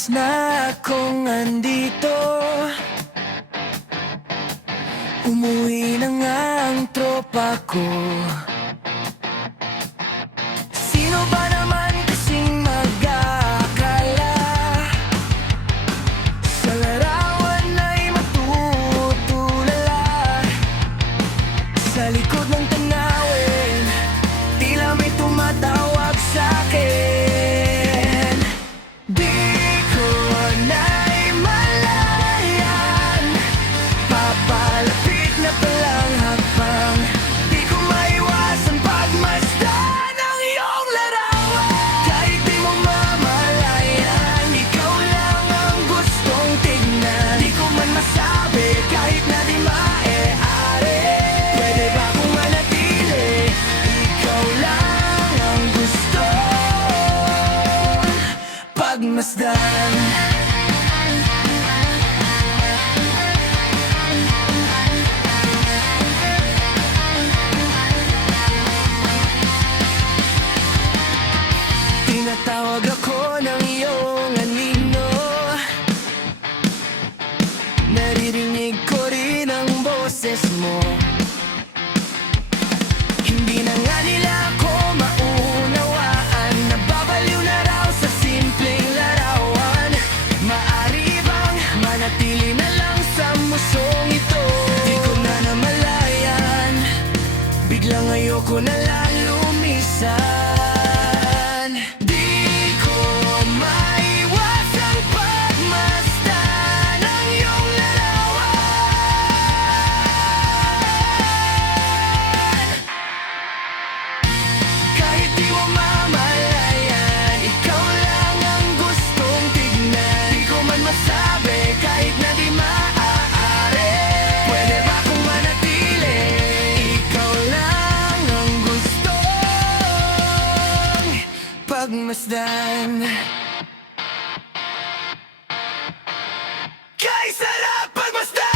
oras na akong andito. Umuwi na nga ang tropa ko. Sino ba naman kasing mag-aakala sa larawan ay matutulala? Sa likod ng tanawin, tila may tumatawag sa'kin. Di ko na'y malayan, papalapit na palang hakbang. Di ko maiwasan pagmasdan ang iyong larawan. Kahit di mo mamalayan, ikaw lang ang gustong tignan. Di ko man masabi kahit na di maaari. Pwede ba kung manatili? Ikaw lang ang gustong pagmasdan. Tinatawag ako ng iyong anino, naririnig ko rin ang boses mo. Hindi na nga nila ako maunawaan, nababaliw na raw sa simpleng larawan. Maari bang manatili na lang sa musong ito? Di ko na namalayan, biglang ayoko na lang lumisan. Di ko maiwasang pagmasdan ang iyong larawan. Kahit di mo mamalayan, ikaw lang ang gustong tignan. Di ko man masabi kahit na di maaari. Pwede ba kung manatili? Ikaw lang ang gustong pagmasdan. Kay sarap pagmasdan!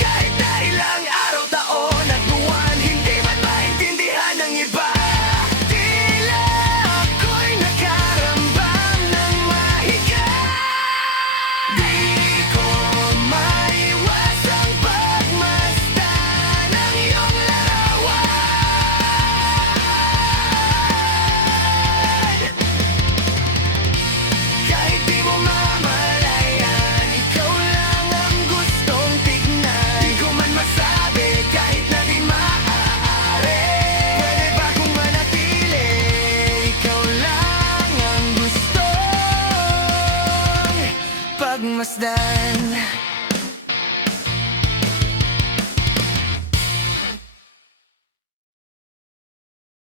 Kahit na ilang araw, taon at buwan, hindi man maintindihan ng iba. Tila ako'y nakaramdam ng mahiga. Di ko maiwasang pagmasdan ang iyong larawan. Kahit di mo mamalayan, ikaw lang ang gustong tignan. Di ko man masabi kahit na di maaari. Pwede ba kung manatili? Ikaw lang ang gustong pagmasdan.